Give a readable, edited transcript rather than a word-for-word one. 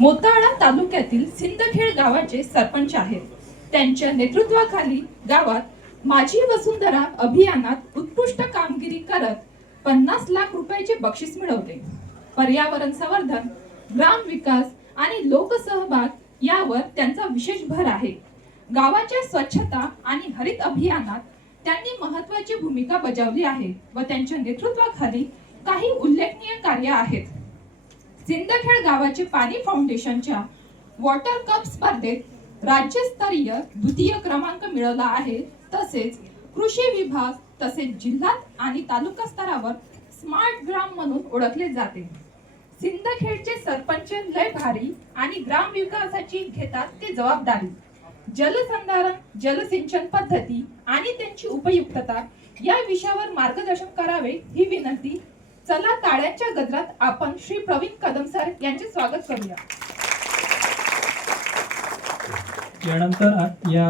मोताळा तालुक्यातील सिंदखेड गावाचे सरपंच आहेत. त्यांच्या नेतृत्वाखाली गावात माझी वसुंधरा अभियानात उत्कृष्ट कामगिरी करत 50 लाख रुपयाचे बक्षीस मिळवले. पर्यावरण संवर्धन, ग्राम विकास आणि लोकसहभाग यावर त्यांचा विशेष भर आहे. गावाच्या स्वच्छता आणि हरित अभियानात त्यांनी महत्त्वाची भूमिका बजावली आहे व त्यांच्या नेतृत्वाखाली काही उल्लेखनीय कार्य आहेत. सिंदखेड गावाचे पाणी फाउंडेशनच्या वॉटर कप स्पर्धेत राज्यस्तरीय द्वितीय क्रमांक मिळवला आहे. तसेच कृषी विभाग तसेच जिल्हा आणि तालुका स्तरावर स्मार्ट ग्राम म्हणून ओळखले जाते. सिंदखेडचे सरपंच लय भारी आणि ग्राम विकासाची घेतात ते जबाबदारी. जलसंधारण, जलसिंचन पद्धती आणि त्यांची उपयुक्तता या विषयावर मार्गदर्शन करावे ही विनंती. चला टाळ्यांच्या गजरात आपण श्री प्रवीण कदम सर यांचे स्वागत करूया. यानंतर या